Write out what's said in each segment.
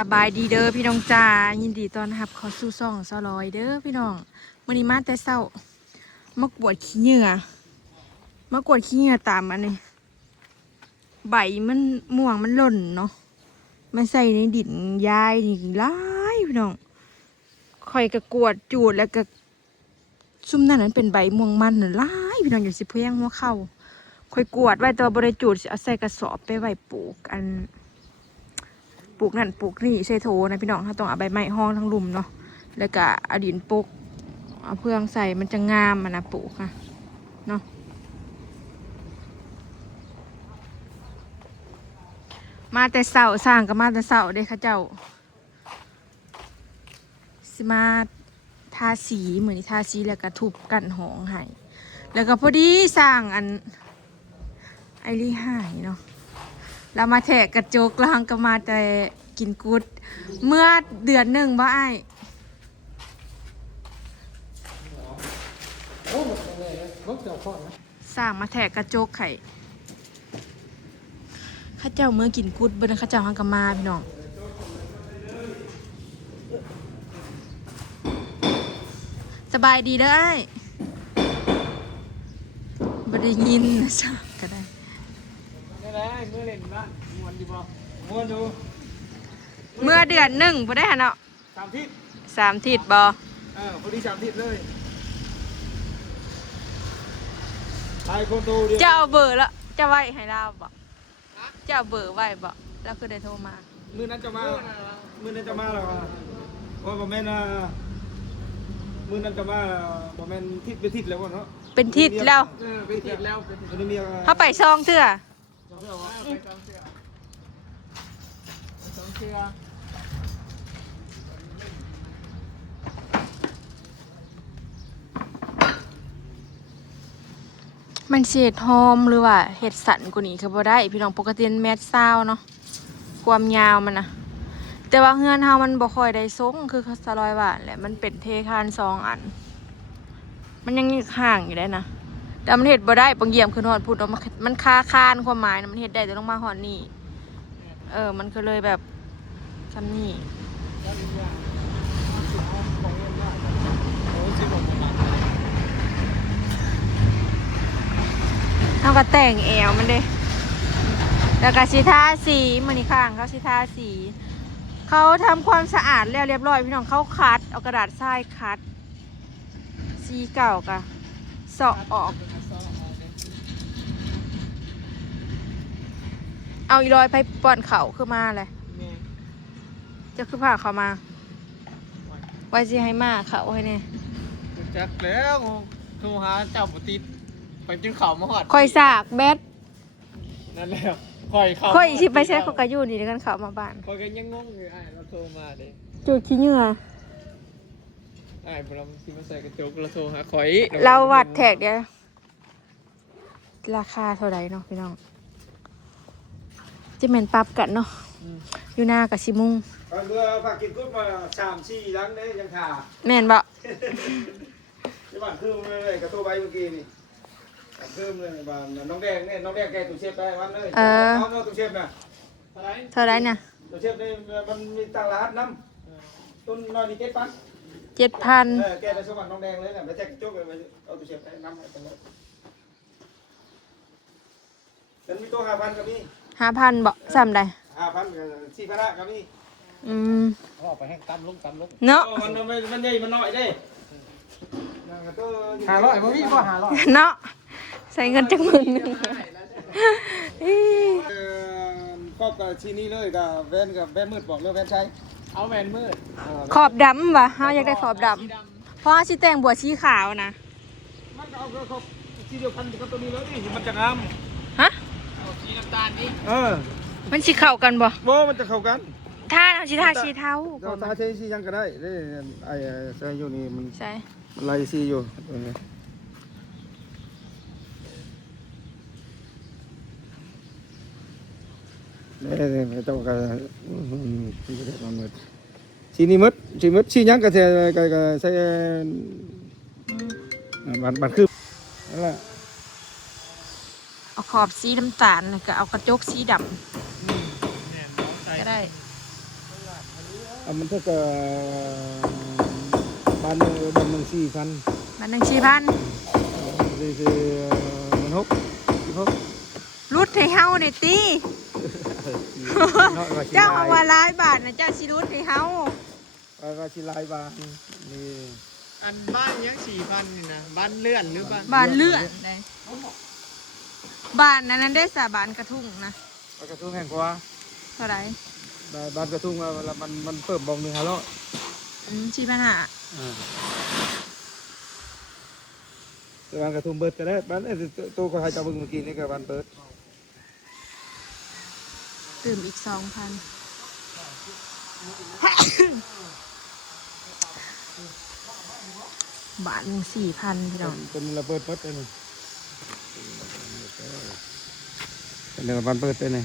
สบายดีเด้อพี่น้องจ้ายินดีต้อนรับเข้าสู่ช่องสลอยเด้อพี่น้องมื้อนี้มาแต่เช้ามากวดขี้เหงื่อตามอันนี้ใบมันม่วงมันหล่นเนาะมันใส่ในดินยายนี่หลายพี่น้องค่อยก็กวดจูดแล้วก็ซุ่มนั่นนั้นเป็นใบม่วงมันน่ะหลายพี่น้องอยู่สิเพียงหัวเข่าค่อยกวดไว้แต่ว่าบ่ได้จูดสิเอาใส่กระสอบไปไว้ปลูกปลูกนั่นปลูกนี่ใช่โถนะพี่น้องถ้าต้องเอาใบไม้ห้องทั้งลุมเนาะแล้วก็เอาดินปลูกเอาเพื่องใส่มันจะงามมันนะปลูกค่ะเนาะมาแต่เสาสร้างก็มาแต่เสาเด้ค่ะเจ้าสิมาทาสีเหมือนทาสีแล้วก็ทุบกันหองให้แล้วก็พอดีสร้างไอรี่หายเนาะเรามาแทะกระจกล่างก็มาแต่กินกุดเมื่อเดือนหนึ่งบ่ไอ้สร้างมาแทะกระจกไข่ข้าเจ้าเมื่อกินกุดเบิ้ลข้าเจ้าหังกมาพี่น้องสบายดีเด้อไอ้บ่ได้ยินนะจ๊ะก็ได้นี่แหละเมื่อเล่นบ้านมวนดีบ่มวนดูเมื่อเดือนหนึ่งบ่ได้หันเนาะ3 ทิศ3 ทิศบ่พอดี3 ทิศเลยไอ้คนโตเดียวเจ้าเบอร์แล้วจะไว้ให้เราบ่เจ้าเบอร์ไว้บ่แล้วคือได้โทรมามื้อนั้นจะมาแล้วเพราะบ่แม่นมื้อนั้นจะมาบ่แม่นทิศเป็นทิศแล้วเนาะเป็นทิศแล้วเป็นทิศแล้วเป็นเมียเขาไปซองเถื่อมันเศษหอมหรือว่าเห็ดสันกว่านี้คือบ่ได้พี่น้องปกติแมสซาวเนาะความยาวมันนะแต่ว่าเฮือนเฮามันบ่ค่อยได้ทรงคือสลอยว่าแหละมันเป็นเทคาน2 อันมันยังห่างอยู่ได้นะแต่มันเห็ดบ่ได้บางเยี่ยมคือหอดพูดออกมามันคาคานความหมายนะมันเห็ดได้แต่ต้องมาหอดนี่มันก็เลยแบบทำนี่เขาก็แต่งแอวมันเด้แล้วก็สิทาสีมันนี่ข้างเขาสิทาสีเขาทำความสะอาดแล้วเรียบร้อยพี่น้องเขาคัดเอากระดาษทรายคัดสีเก่ากะเสาะออกเอาอีรอยไปป่อนเขาคือมาเลยจะคือผ่าเขามาไว้สิให้มาเขาให้เนี่ยจักแล้วโทรหาเจ้าบ่ติดไปจึงเข้ามาฮอดคอยสากแบดนั่นแหละค่อยเข้าค่อยสิไปใช้เขากระยู่นี่เดี๋ยวกันเขามาบ้านค่อยก็ยังงงอยู่ไอ้เราโทรมาเด้จูดขี้เหงื่อไอ้เราสิมาใส่กระจกเราโทรหาข่อยเราวัดแท็กเดี๋ยวราคาเท่าไหร่เนาะพี่น้องจะแม่นปรับกันเนาะอยู่หน้ากับซิมุงเมื่อฝากกินกุ้งมา3-4ลังได้ยังขาแม่นบ่ที่บ้านคือเลยกระตัวใบเมื่อกี้นี่คือเลยบ้านน้องแดงเนี่ยน้องแดงแกตู้เชฟได้วันเลยเอาตู้เชฟน่ะเท่าไหร่เนี่ยตู้เชฟนี่มันมีต่างร้านน้ำต้นน้อยนี่7,000แกได้สมัครน้องแดงเลยเนี่ยไปแจกโจ๊กไปเอาตู้เชฟได้น้ำให้กันเลยฉันมีตัว5,000กับนี่5,000บ่ซ้ำได้5,000กับ4,000กับนี่ออกไปแห้งตำลงเนาะมันใหญ่มันน้อยเด้500บ่มีบ่500เนาะใส่เงินจักมึงครอบกับชีนี่เลยกับแว่นมืดบอกเรื่องแว่นใช้เอาแว่นมืดขอบดำวะเฮาอยากได้ขอบดำเพราะสิแต่งบัวสีขาวนะมันเอาขอบสีเดียวกันกับตัวนี้เลยนี่มันจะงามฮะสีน้ำตาลนี่มันสิเข้ากันบ่มันจะเข้ากันถ้าเอาสิทาสีเทาก่อนทาสียังก็ได้ไอ้ใส่อยู่นี่มันใช่มันลายสีอยู่เนี่ยต้องการสีนี้มัดสียังก็ใส่บันคือนั่นแหละเอาขอบสีน้ำตาลก็เอากระจกสีดำก็ได้ มันเท่ากับบ้านหนึ่ง4,000บ้านหนึ่ง4,000คือมัน6รุดให้เฮาหน่อยติเจ้าเอาว่าหลายบาทนะเจ้าสิรุดให้เฮา ว่าสิลายบางนี่ อันบ้านยัง4,000นี่นะบ้านเลื่อนหรือบ้าน บ้านเลื่อนได้บ้านนั้นได้สาบานกระทุ่งนะ บ้านกระทุ่งแห่งกว่า เท่าไหร่ บ้านกระทุ่งมันเพิ่มบองหนึงฮัลโหล 4,500 แต่บ้านกระทุ่งเบิดก็ได้บ้านตู้ก็ให้เจ้าเบิ่งเมื่อกี้นี่ก็บ้านเบิด ตื่มอีก 2,000 บาทหนึ่ง4,000พี่น้อง เป็นระเบิดเบิดเลยนี่เป็นบ้านเปิดเลยนี่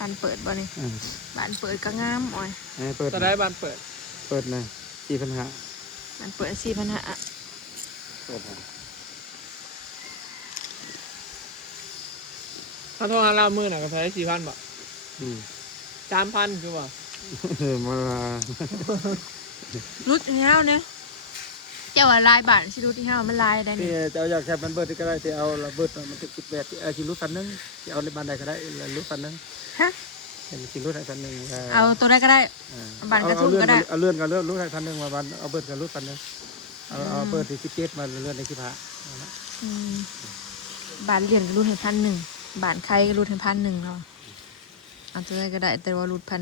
บ้านเปิดบ่นี่บ้านเปิดก็งามอ่อย เปิด จะได้บ้านเปิด เปิดเลย4,500 บ้านเปิด 4,500 เปิด ถ้าโทรหาเรามือหน่ะก็ใช้4,000บ่ 3,000คือว่า มา รุดให้เฮาเนี่ยเจ้าว่าลายบาทสิรุดให้เฮามันลายได้ ที่ นี่ เจ้าอยากแค่มันเบิดก็ได้ที่เอาระเบิดมันติด18ที่คิดรู้พันนึงที่เอาในบ้านใดก็ได้รู้พันนึง ฮะ เห็นคิดรู้ได้พันนึง เอาตัวใดก็ได้บ้านกระทุ่งก็ได้ เอาเลื่อนกันเลื่อนรู้ได้พันนึงมาบ้านเอาเบิดกันรู้พันนึงเอาเบิดที่17มาเลื่อนใน15 อืมบ้านเรียนก็รุดให้1,000บ้านใครก็รุดให้1,000เนาะเอาตัวใดก็ได้แต่ว่ารุด1,000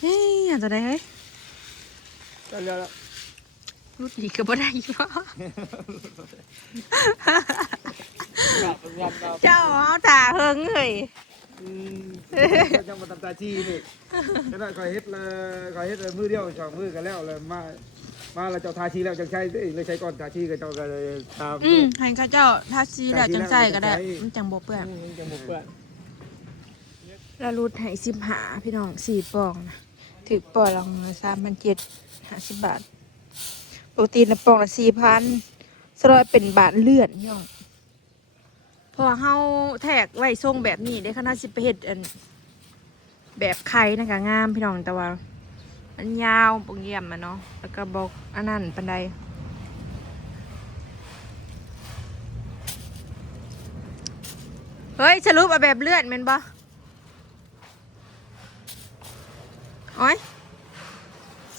เฮ้ยเอาตัวใดเฮ้ย ก็เรียกแล้ว รุดอีกก็บ่ได้อีกวะ รับ เจ้าเอาถ่าเฮิงเฮ้ย ยังมาทำตาชีนี่ก็ได้คอยเฮ็ดมือเดียว2มือกันแล้วเลยมาแล้วเจ้าทาชีแล้วจังใช้เลยใช้ก่อนทาชีก็เจ้าก็เลยตาม ให้ข้าเจ้าถ้าซีแล้วจังใส่ก็ได้มันจังบ่เปื้อน จะหมดเปื้อน แล้วรุดให้15พี่น้อง4ปองนะถือปองละ3,750 บาทปกตินะปองละ4,000สร้อยเป็นบาทเลื่อนพี่น้องพอเฮาแทกไว้ทรงแบบนี้ได้ขนาดสิไปเฮ็ดอันแบบไข่นะก็งามพี่น้องแต่ว่ามันยาวบ่เยี่ยมอ่ะเนาะแล้วก็บอกอันนั้นปานใดเฮ้ยสรุปเอาแบบเลื่อนแม่นบ่โอ้ย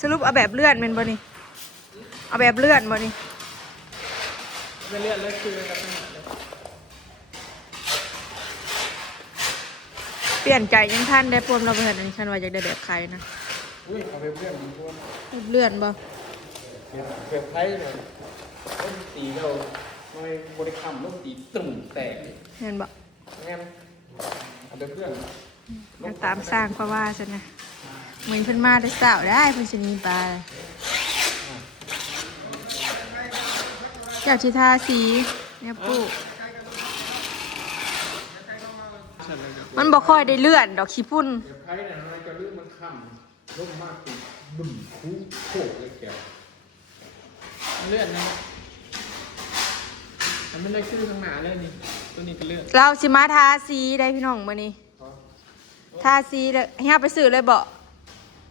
สรุปเอาแบบเลื่อนแม่นบ่นี่เอาแบบเลื่อนบ่นี่ ไม่เลื่อนเลยคือกับ เปลี่ยนใจยังท่านได้พวมเราไปเห็นอันนี้ฉันว่าอยากได้แบบใครนะ เอาไปเพื่อนมันตัว เลื่อนบ่ เกือบไทยเลยต้นตีเราไม่บริกรรมต้นตีตุ่มแตก เห็นบ่ งั้นเอาไปเพื่อน ยังตามสร้างเพราะว่าฉันนะเหมือนเพิ่นมาแต่สาวได้เพิ่นสิมีปลาเจ้าชิทาสีเนี่ยปู่มันบ่ค่อยได้เลื่อนดอกขี้พุ่น เกือบไทยเนี่ยมันจะลื่นมันค่ำลงมากติดบึ้มคู่โขกเลยแก เลื่อนนะมันไม่ได้คือข้างหน้าเลยนี่ตัวนี้ก็เลื่อน เราสิมาทาสีได้พี่น้องมื้อนี้ทาสีเลยให้เฮาไปซื้อเลยบ่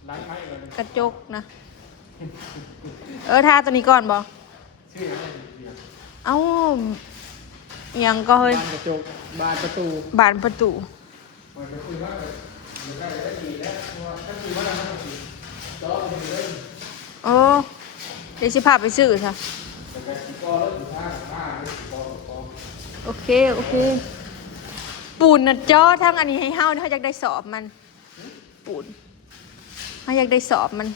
ร้านไทยเลย กระจกนะทาตัวนี้ก่อนบ่ ชื่ออะไรเนี่ย เอ้าอิหยังก็เฮ้ย บานกระจกบานประตู บานประตู มันจะคุยว่ามันได้ได้ดีแล้วเพราะว่าถ้าคุยว่าเราไม่ต้องดีก็มันจะเริ่ม โอ้เดี๋ยวสิพาไปซื้อซะ แต่การตีก็แล้วอยู่ท่าก็ โอเคโอเค ปูนน่ะจ้อทั้งอันนี้ให้เฮาเนี่ยเขาอยากได้สอบมัน ปูนเขาอยากได้สอบมัน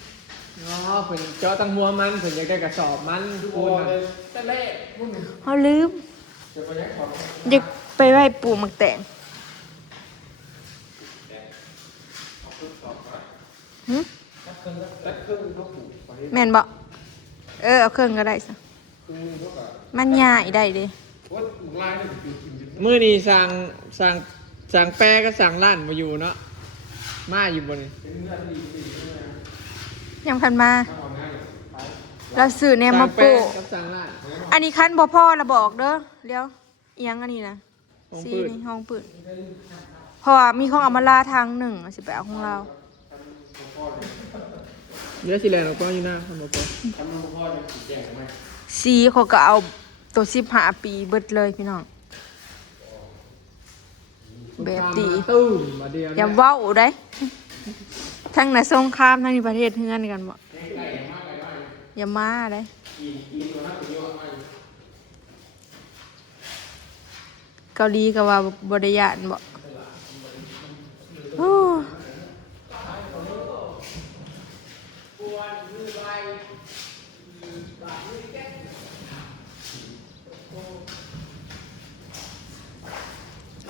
อ๋อเพิ่นเจาะตังหัวมันเพิ่นอยากได้กระสอบมันทุกคนเลยแต่แรกพุ่น เขาลืม จะไปยังของ อยากไปไหว้ปู่หมักแตงหึ ตัดเครื่องเขาปลูกไป แม่นบอกเอาเครื่องก็ได้ซะ คือเขาก็ มันง่ายได้เด้ ว่าลายนี่คือกินจริง มื้อนี้สั่งแปรก็สั่งร้านมาอยู่เนาะมาอยู่บนนี้ เป็นเงื่อนดีดีนะ ยังพันมา ถ้าเอาง่ายไป เราซื้อแนวมา สั่งแปร โปะ กับสั่งร้าน อันนี้คันบ่พ่อเราบอกเด้อเดี๋ยวเอียงอันนี้นะ ห้อง ซี ปืน นี่ห้องปืนเพราะว่ามีของอำมาลาทางหนึ่งสิไปเอาของเรา เยอะสิแลนเราก็อยู่หน้าทำบ่พอทำบ่พอจะแจกไหม สีเขาก็เอาตัว15 ปีเบิดเลยพี่น้องแบบดี ตุ้มมาเดียว อย่าเว้าได้ทั้งน่ะสงครามทั้งในประเทศเฮือนกันบ่อย่ามาได้เกาหลีก็ว่าบ่ได้ย้านบ่โอ้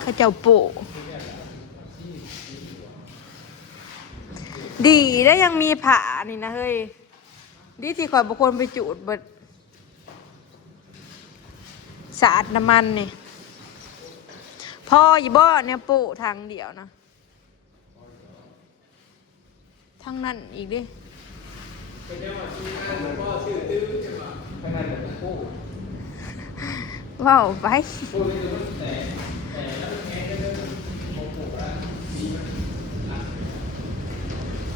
ข้าเจ้าโปดีได้ยังมีผ้านี่นะเฮ้ยดีที่ข่อยบ่ควรไปจูดเบิดสะอาดน้ำมันนี่พ่ออีบ่เนี่ยโปทางเดียวนะทางนั้นอีกดิว้าวไป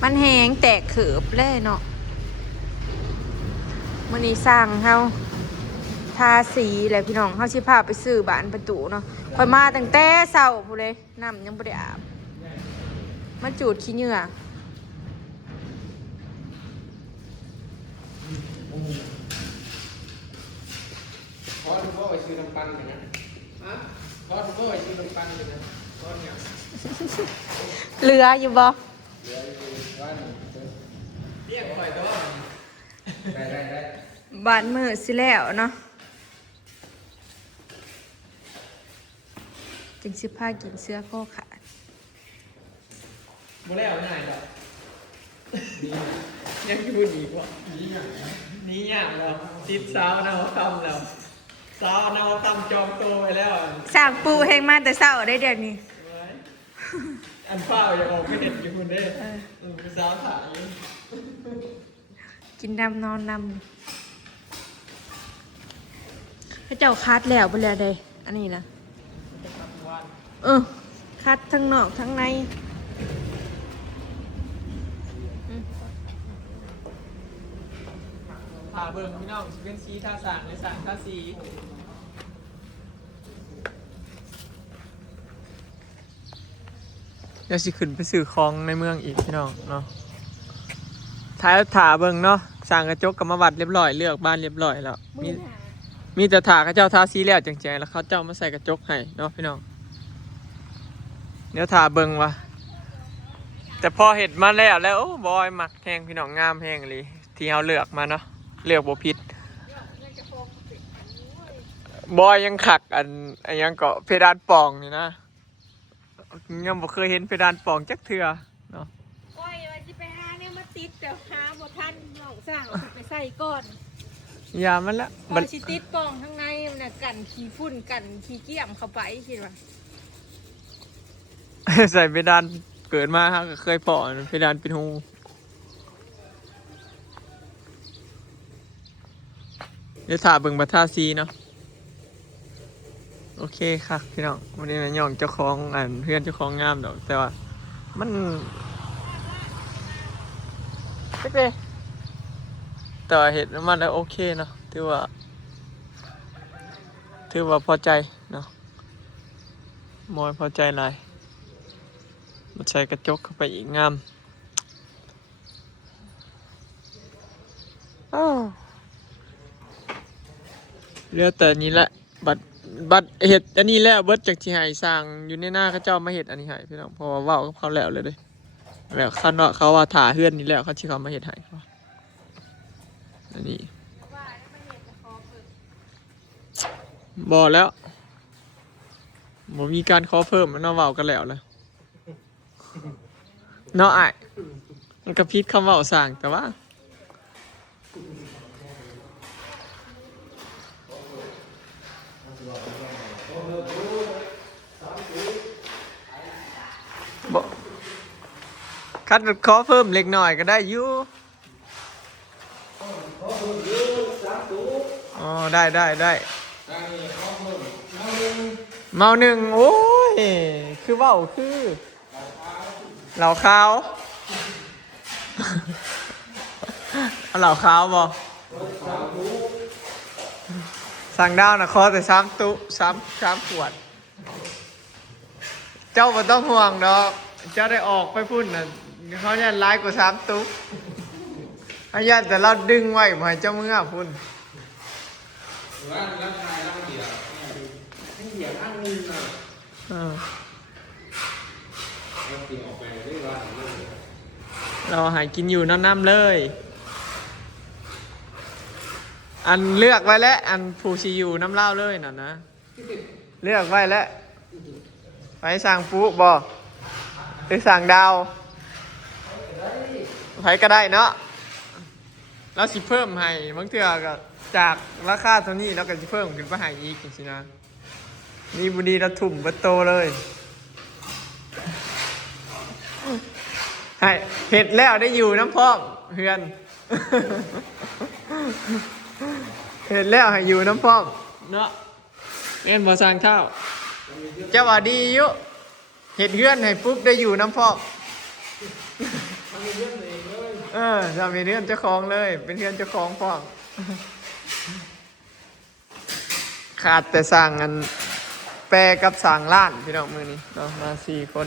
มันแหงแตกเขือบเลยเนาะมื้อนี้สร้างเฮาทาสีแหละพี่น้องเฮาสิพาไปซื้อบานประตูเนาะค่อยมาตั้งแต่เช้าพู้นเลยน้ำยังบ่ได้อาบมาจูดขี้เหงื่อพอทุกคนไปซื้อน้ำปั่นเลยนะฮะพอทุกคนไปซื้อน้ำปั่นเลยนะพอเนี่ย เหลืออยู่บ่ เดี๋ยวว่าเรียกไปตัวได้ บานมือสิแล้วเนาะจึงสิพากินเสื้อข้อขาด บ่แล้วง่ายหรอกยังพูดอีกว่านี่อย่างเราติดสาวนวคำแล้วสาวนวคำจองตัวไปแล้ว สร้างปูแห่งมาแต่เช้าได้เดี๋ยวนี้ อันเฝ้าอย่าออกไม่เห็นอยู่คนเด้สาวถ่าย กินน้ำนอนน้ำพระเจ้าคัดแล้วไปแล้วเด้อันนี้นะคัดทั้งนอกทั้งในผ่าเบิ่งพี่น้องเป็นสีท่าสางในสางท่าสีเดี๋ยวสิขึ้นไปซื้อของในเมืองอีกพี่น้องเนาะท้ายถาเบิ่งเนาะสร้างกระจกกับมาวัดเรียบร้อยเลือกบ้านเรียบร้อยแล้วมีแต่ถาเขาเจ้าทาสีแล้วจังๆแล้วเขาเจ้ามาใส่กระจกให้เนาะพี่น้องเดี๋ยวถาเบิ่งว่ะแต่พอเห็ดมาแล้วโอ้บอยมักแพงพี่น้องงามแพงเลยที่เอาเลือกมาเนาะเลือกบ่ผิดบอยยังขักอันยังเกาะเพดานป่องนี่นะยังบ่เคยเห็นเพดานป่องจักเทื่อเนาะ ก้อยว่าจะไปหาเนี่ยมาติดแต่หาบ่ทันน้องสร้างเอาไปใส่ก่อน อย่ามันละ ก่อนสิติดปองข้างในมันน่ะกันขี้ฝุ่นกันขี้เกียมเข้าไปคิดว่า ใส่เพดานเกิดมาฮะก็เคยพอเพดานเป็นหูเดี๋ยวถาเบิ่งบัตรท่าซีเนาะโอเคค่ะพี่น้องวันนี้นะย่องเจ้าของเพื่อนเจ้าของงามดอกแต่ว่ามันเล็กเลยแต่ว่าเห็นมันแล้วโอเคเนาะถือว่าพอใจเนาะมอยพอใจหลายมันใส่กระจกเข้าไปอีกงามเหลือแต่นี้แหละบัดเห็ดอันนี้แล้วเบิดจากที่หายสร้างอยู่ในหน้าเขาเจ้ามาเห็ดอันนี้ใหายพี่น้องเพราะว่าเว้ากับเขาแล้วเลยเด้แล้วเขาว่าถ่าเฮือนนี่แล้วเขาที่เขามาเห็ดใหายอันนี้บอกแล้วบ่มีการขอเพิ่มมันเนาะเว้ากันแล้วเลยเนาะอ้ายมันก็พิษคำเว้าสร้างแต่ว่าคัดขอเพิ่มเล็กหน่อยก็ได้อยู่อ๋อได้เมาหนึ่งโอ้ยคือเว้าคือเหล่าขาว เอาเหล่าขาวบ่สั่งดาวนะคอแต่3ตุ3ขวด เจ้าบ่ต้องห่วงดอกเจ้าได้ออกไปพุ่นน่ะเขาเนี่ยร้ายกว่า3ตุเขาญาติแต่เราดึงไว้บ่ให้เจ้ามือพุ่น ว่าร่างกายร่างเดียวให้เหี่ยวข้างนึงน่ะ เออ เราตีออกไปได้ว่า เราหายกินอยู่น้ำๆเลย อันเลือกไว้แล้วอันผู้ชีอยู่น้ำเล่าเลยน่ะนะเลือกไว้แล้วไปสั่งปุ๊บ่ไปสั่งดาวไปก็ได้เนาะแล้วสิเพิ่มให้บางเทื่อก็จากราคาเท่านี้แล้วก็สิเพิ่มขึ้นไปให้อีกจังซี่นะนี่บุดีเราทุ่มเบิดโตเลยให้เห็ดแล้วได้อยู่น้ำพอกเฮือน เห็ดแล้วให้อยู่น้ำพอกเนาะเอ็นบ่สั่งข้าวเจ้าว่าดีอยู่เห็ดเฮือนให้ปุ๊บได้อยู่น้ำพอกจะมีเฮือนเจ้าของเลยเป็นเฮือนเจ้าของพอกขาดแต่สั่งอันแปรกับสั่งล้านพี่น้องมือนี้เนาะมา4 คน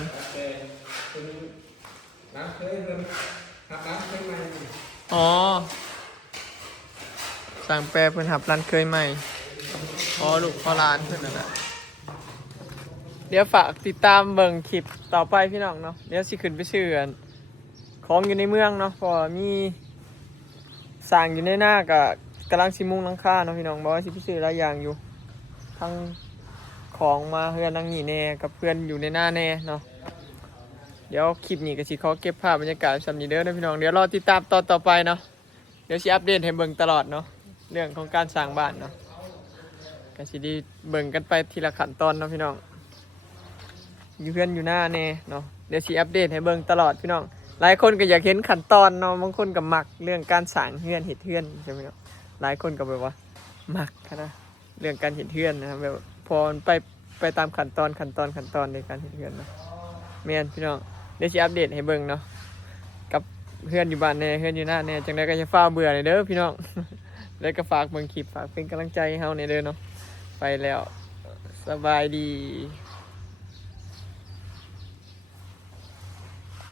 น้ำเคยเริ่มครับน้ำเคยมา อ๋อสั่งแปรเพิ่นหับร้านเคยใหม่พอลูกพอร้านเพิ่นนั่นแหละเดี๋ยวฝากติดตามเบิ่งคลิปต่อไปพี่น้องเนาะเดี๋ยวสิขึ้นไปซื้ออันของอยู่ในเมืองเนาะเพอมีสั่งอยู่ในหน้ากับกำลังสิมุงหลังคาเนาะพี่น้องบอกว่าสิไปซื้อหลายอย่างอยู่ทั้งของมาเพื่อนนั่งนี่แน่กับเพื่อนอยู่ในหน้าแน่เนาะเดี๋ยวคลิปนี้ก็สิขอเก็บภาพบรรยากาศสำนีเด้อนะพี่น้องเดี๋ยวรอติดตามตอนต่อไปเนาะเดี๋ยวสิอัปเดตให้เบิ่งตลอดเนาะเรื่องของการสร้างบ้านเนาะก็สิได้เบิ่งกันไปทีละขั้นตอนเนาะพี่น้องอยู่เพื่อนอยู่หน้าแน่เนาะเดี๋ยวสิอัปเดตให้เบิ่งตลอดพี่น้องหลายคนก็อยากเห็นขั้นตอนเนาะบางคนก็มักเรื่องการสร้างเฮือนเฮ็ดเฮือนใช่ไหมเนาะหลายคนก็แบบว่ามักนะเรื่องการเฮ็ดเฮือนนะครับแบบพอมันไปตามขั้นตอนในการเฮ็ดเฮือนเนาะแม่นพี่น้องเดี๋ยวสิอัปเดตให้เบิ่งเนาะกับเพื่อนอยู่บ้านแน่เพื่อนอยู่หน้าแน่จังได๋ก็จะฟ้าเบื่อเลยเด้อพี่น้อง แล้วก็ฝากเบิ่งคลิปฝากเป็นกำลังใจให้เฮาในเด้อเนาะไปแล้วสบายดี